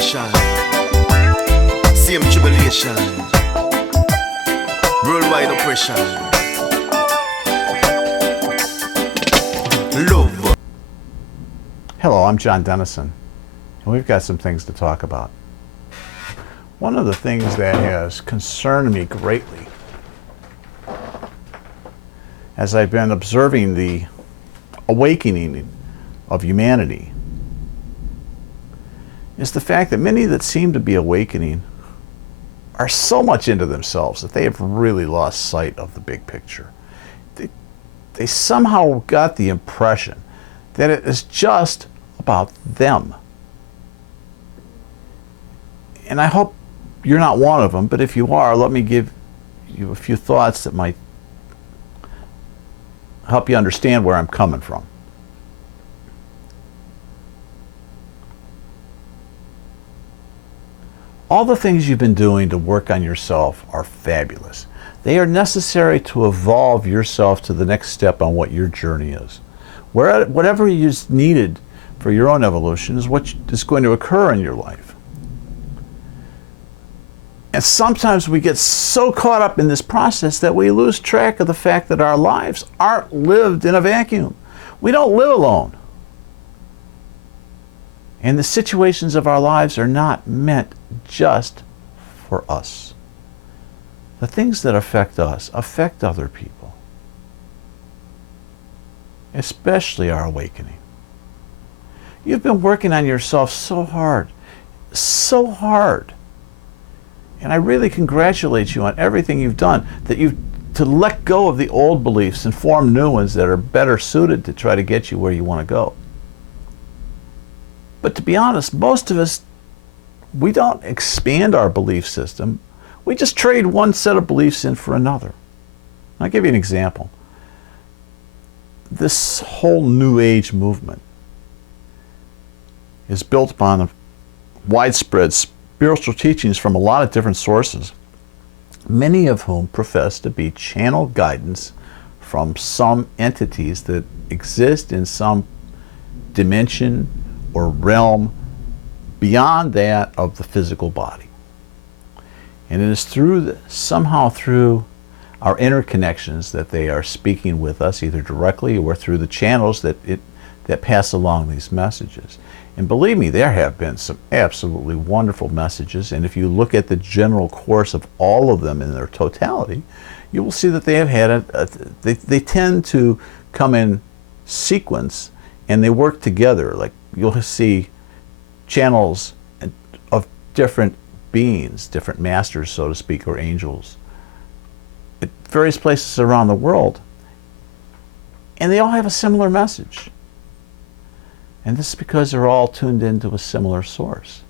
salvation, same tribulation, worldwide oppression, love. Hello, I'm John Dennison, and we've got some things to talk about. One of the things that has concerned me greatly as I've been observing the awakening of humanity is the fact that many that seem to be awakening are so much into themselves that they have really lost sight of the big picture. They somehow got the impression that it is just about them. And I hope you're not one of them, but if you are, let me give you a few thoughts that might help you understand where I'm coming from. All the things you've been doing to work on yourself are fabulous. They are necessary to evolve yourself to the next step on what your journey is. Whatever is needed for your own evolution is what is going to occur in your life. And sometimes we get so caught up in this process that we lose track of the fact that our lives aren't lived in a vacuum. We don't live alone. And the situations of our lives are not meant just for us. The things that affect us affect other people, especially our awakening. You've been working on yourself so hard, and I really congratulate you on everything you've done, that you've to let go of the old beliefs and form new ones that are better suited to try to get you where you want to go. But to be honest, most of us, we don't expand our belief system. We just trade one set of beliefs in for another. I'll give you an example. This whole New Age movement is built upon widespread spiritual teachings from a lot of different sources, many of whom profess to be channel guidance from some entities that exist in some dimension or realm beyond that of the physical body. And it is somehow through our interconnections that they are speaking with us, either directly or through the channels that pass along these messages. And believe me, there have been some absolutely wonderful messages, and if you look at the general course of all of them in their totality, you will see that they have had they tend to come in sequence, and they work together. Like you'll see channels of different beings, different masters, so to speak, or angels, at various places around the world, and they all have a similar message. And this is because they're all tuned into a similar source.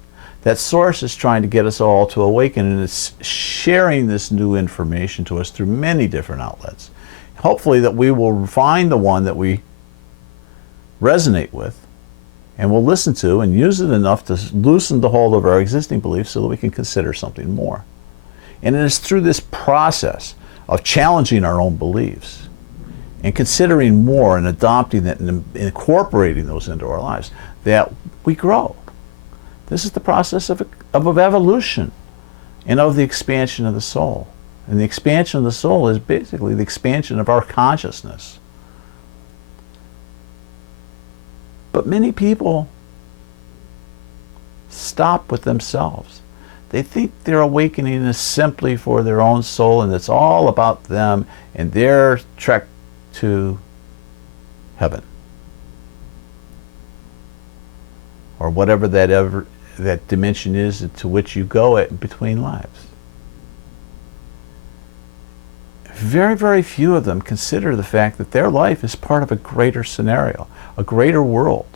That source is trying to get us all to awaken, and it's sharing this new information to us through many different outlets. Hopefully that we will find the one that we resonate with and we'll listen to and use it enough to loosen the hold of our existing beliefs so that we can consider something more. And it is through this process of challenging our own beliefs and considering more and adopting that and incorporating those into our lives that we grow. This is the process of evolution and of the expansion of the soul. And the expansion of the soul is basically the expansion of our consciousness. But many people stop with themselves. They think their awakening is simply for their own soul, and it's all about them and their trek to heaven, or whatever that dimension is to which you go at between lives. Very, very few of them consider the fact that their life is part of a greater scenario, a greater world.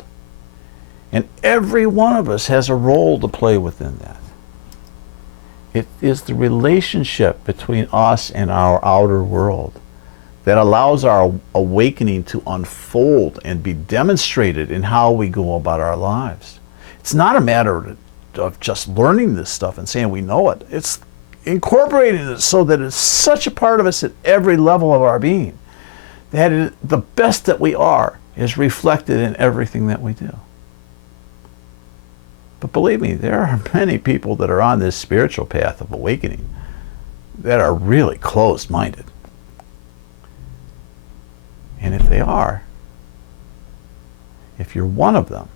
And every one of us has a role to play within that. It is the relationship between us and our outer world that allows our awakening to unfold and be demonstrated in how we go about our lives. It's not a matter of just learning this stuff and saying we know it. It's incorporating it so that it's such a part of us at every level of our being that the best that we are is reflected in everything that we do. But believe me, there are many people that are on this spiritual path of awakening that are really closed-minded. And if they are, if you're one of them,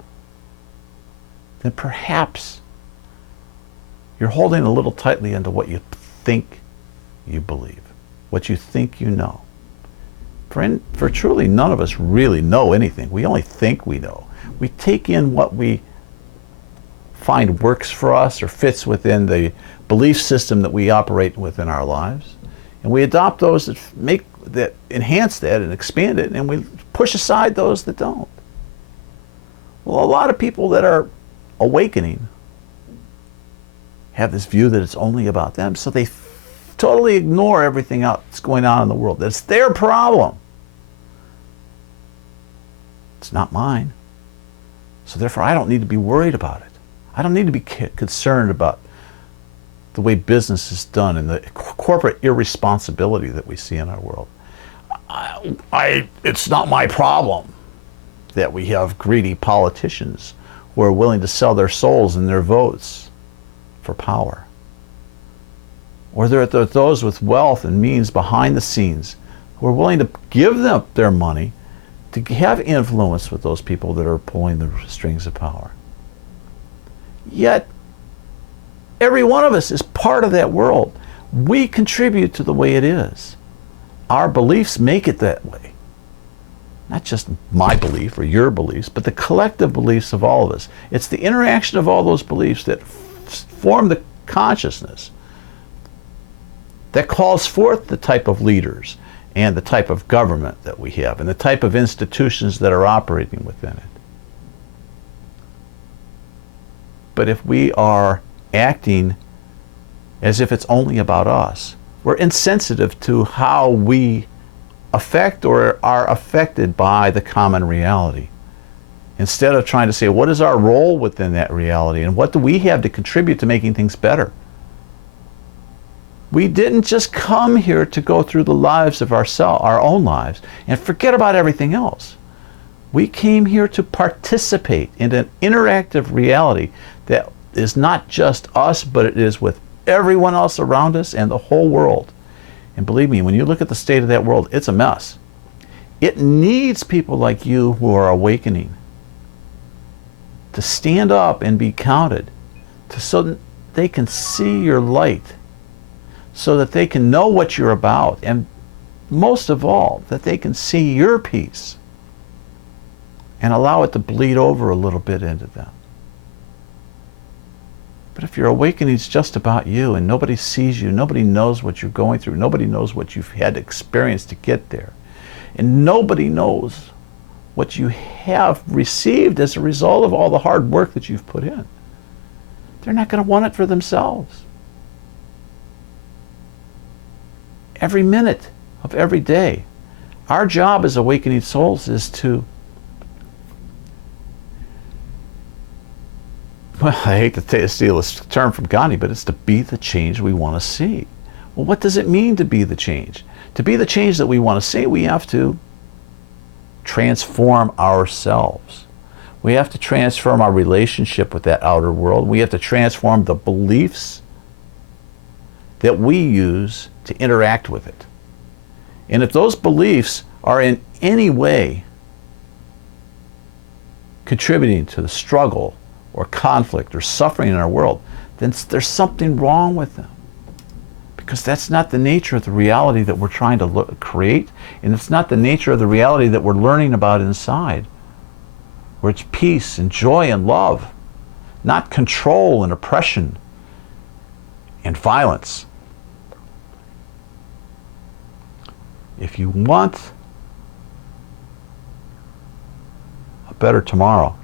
then perhaps you're holding a little tightly into what you think you believe, what you think you know. For truly, none of us really know anything. We only think we know. We take in what we find works for us or fits within the belief system that we operate within our lives, and we adopt those that enhance that and expand it, and we push aside those that don't. Well, a lot of people that are awakening have this view that it's only about them, so they totally ignore everything else that's going on in the world. That's their problem. It's not mine. So therefore, I don't need to be worried about it. I don't need to be concerned about the way business is done and the corporate irresponsibility that we see in our world. It's not my problem that we have greedy politicians who are willing to sell their souls and their votes for power. Or there are those with wealth and means behind the scenes who are willing to give them their money to have influence with those people that are pulling the strings of power. Yet, every one of us is part of that world. We contribute to the way it is. Our beliefs make it that way. Not just my belief or your beliefs, but the collective beliefs of all of us. It's the interaction of all those beliefs that form the consciousness that calls forth the type of leaders and the type of government that we have and the type of institutions that are operating within it. But if we are acting as if it's only about us, we're insensitive to how we affect or are affected by the common reality. Instead of trying to say, what is our role within that reality and what do we have to contribute to making things better? We didn't just come here to go through the lives of our own lives and forget about everything else. We came here to participate in an interactive reality that is not just us, but it is with everyone else around us and the whole world. And believe me, when you look at the state of that world, it's a mess. It needs people like you who are awakening to stand up and be counted, so that they can see your light, so that they can know what you're about, and most of all, that they can see your peace and allow it to bleed over a little bit into them. But if your awakening is just about you and nobody sees you, nobody knows what you're going through, nobody knows what you've had to experience to get there, and nobody knows what you have received as a result of all the hard work that you've put in, they're not going to want it for themselves. Every minute of every day, our job as awakening souls is to, well, I hate to steal a term from Gandhi, but it's to be the change we want to see. Well, what does it mean to be the change? To be the change that we want to see, we have to transform ourselves. We have to transform our relationship with that outer world. We have to transform the beliefs that we use to interact with it. And if those beliefs are in any way contributing to the struggle or conflict or suffering in our world, then there's something wrong with them. Because that's not the nature of the reality that we're trying to create, and it's not the nature of the reality that we're learning about inside, where it's peace and joy and love, not control and oppression and violence. If you want a better tomorrow,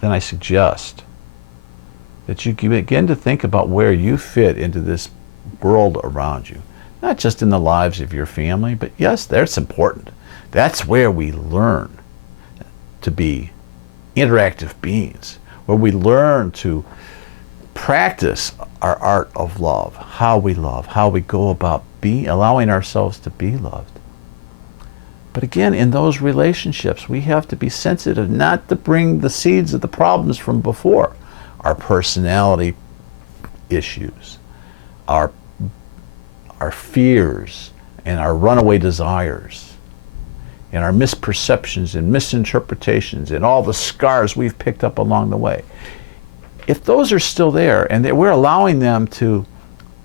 then I suggest that you begin to think about where you fit into this world around you. Not just in the lives of your family, but yes, that's important. That's where we learn to be interactive beings, where we learn to practice our art of love, how we go about allowing ourselves to be loved. But again, in those relationships, we have to be sensitive not to bring the seeds of the problems from before. Our personality issues, our fears, and our runaway desires, and our misperceptions and misinterpretations, and all the scars we've picked up along the way. If those are still there, and we're allowing them to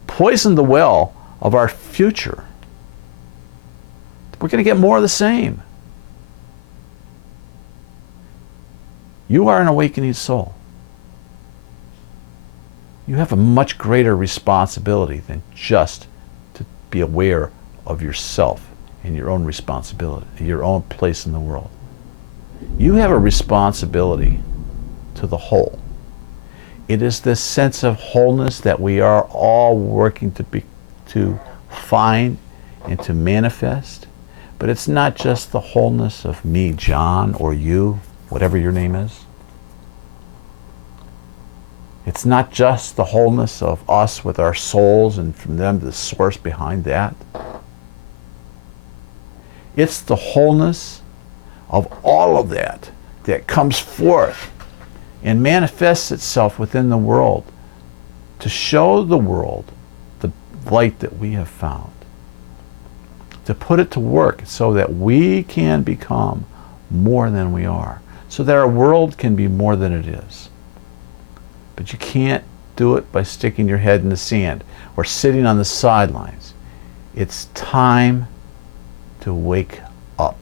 poison the well of our future, we're going to get more of the same. You are an awakening soul. You have a much greater responsibility than just to be aware of yourself and your own responsibility, your own place in the world. You have a responsibility to the whole. It is this sense of wholeness that we are all working to find and to manifest. But it's not just the wholeness of me, John, or you, whatever your name is. It's not just the wholeness of us with our souls and from them the source behind that. It's the wholeness of all of that that comes forth and manifests itself within the world to show the world the light that we have found, to put it to work so that we can become more than we are, so that our world can be more than it is. But you can't do it by sticking your head in the sand or sitting on the sidelines. It's time to wake up.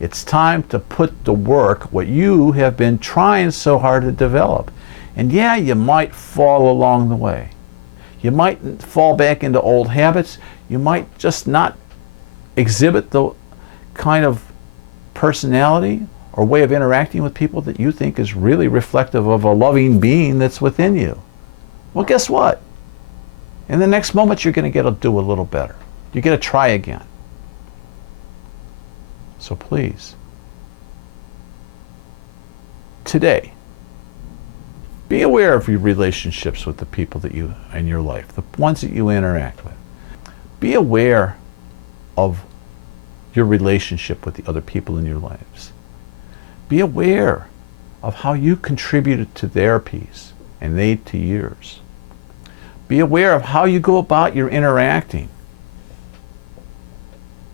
It's time to put to work what you have been trying so hard to develop. And yeah, you might fall along the way. You might fall back into old habits. You might just not exhibit the kind of personality or way of interacting with people that you think is really reflective of a loving being that's within you. Well, guess what? In the next moment, you're going to get to do a little better. You're going to try again. So please, today, be aware of your relationships with the people that you in your life, the ones that you interact with. Be aware of your relationship with the other people in your lives. Be aware of how you contributed to their peace and they to yours. Be aware of how you go about your interacting.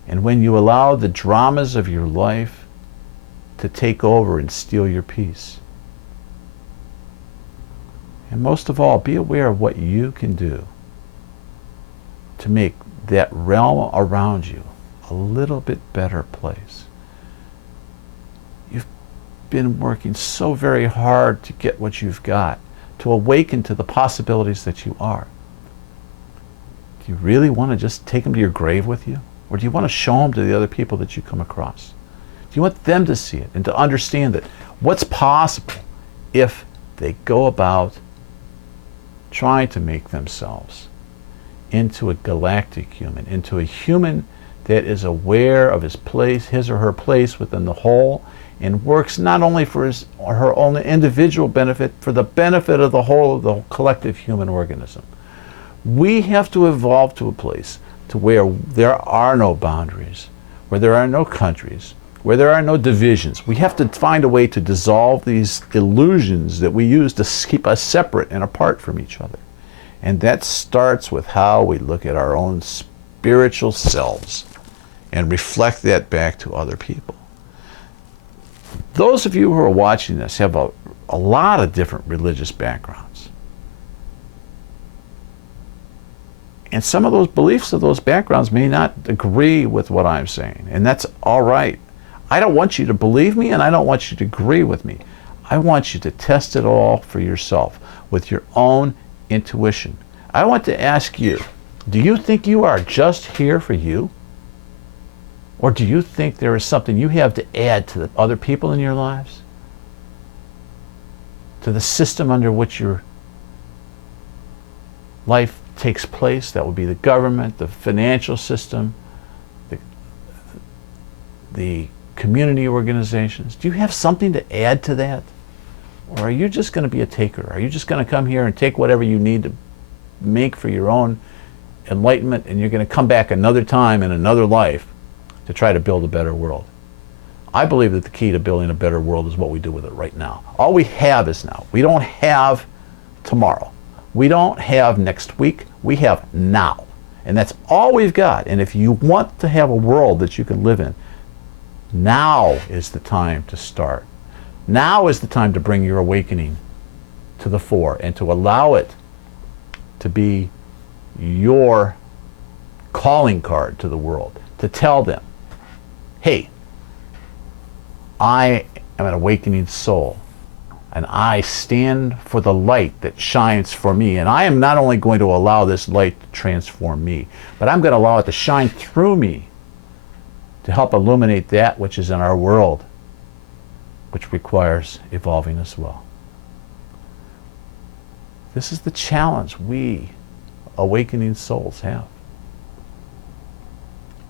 And when you allow the dramas of your life to take over and steal your peace. And most of all, be aware of what you can do to make that realm around you a little bit better place. You've been working so very hard to get what you've got, to awaken to the possibilities that you are. Do you really want to just take them to your grave with you? Or do you want to show them to the other people that you come across? Do you want them to see it and to understand that what's possible if they go about trying to make themselves into a galactic human, into a human that is aware of his place, his or her place within the whole, and works not only for his or her own individual benefit, for the benefit of the whole of the collective human organism. We have to evolve to a place to where there are no boundaries, where there are no countries, where there are no divisions. We have to find a way to dissolve these illusions that we use to keep us separate and apart from each other. And that starts with how we look at our own spiritual selves and reflect that back to other people. Those of you who are watching this have a lot of different religious backgrounds. And some of those beliefs of those backgrounds may not agree with what I'm saying, and that's all right. I don't want you to believe me, and I don't want you to agree with me. I want you to test it all for yourself with your own intuition. I want to ask you, do you think you are just here for you? Or do you think there is something you have to add to the other people in your lives? To the system under which your life takes place? That would be the government, the financial system, the community organizations. Do you have something to add to that? Or are you just going to be a taker? Are you just going to come here and take whatever you need to make for your own enlightenment, and you're going to come back another time in another life to try to build a better world. I believe that the key to building a better world is what we do with it right now. All we have is now. We don't have tomorrow. We don't have next week. We have now. And that's all we've got. And if you want to have a world that you can live in, now is the time to start. Now is the time to bring your awakening to the fore and to allow it to be your calling card to the world, to tell them, hey, I am an awakening soul, and I stand for the light that shines for me, and I am not only going to allow this light to transform me, but I'm going to allow it to shine through me to help illuminate that which is in our world, which requires evolving as well. This is the challenge we awakening souls have.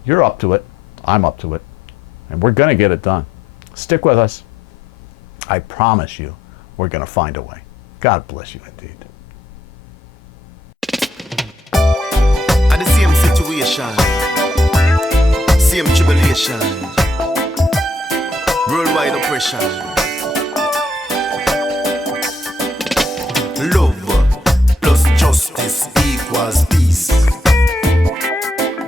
You're up to it. I'm up to it. And we're going to get it done. Stick with us. I promise you, we're going to find a way. God bless you indeed. At the same situation, same tribulation, worldwide oppression.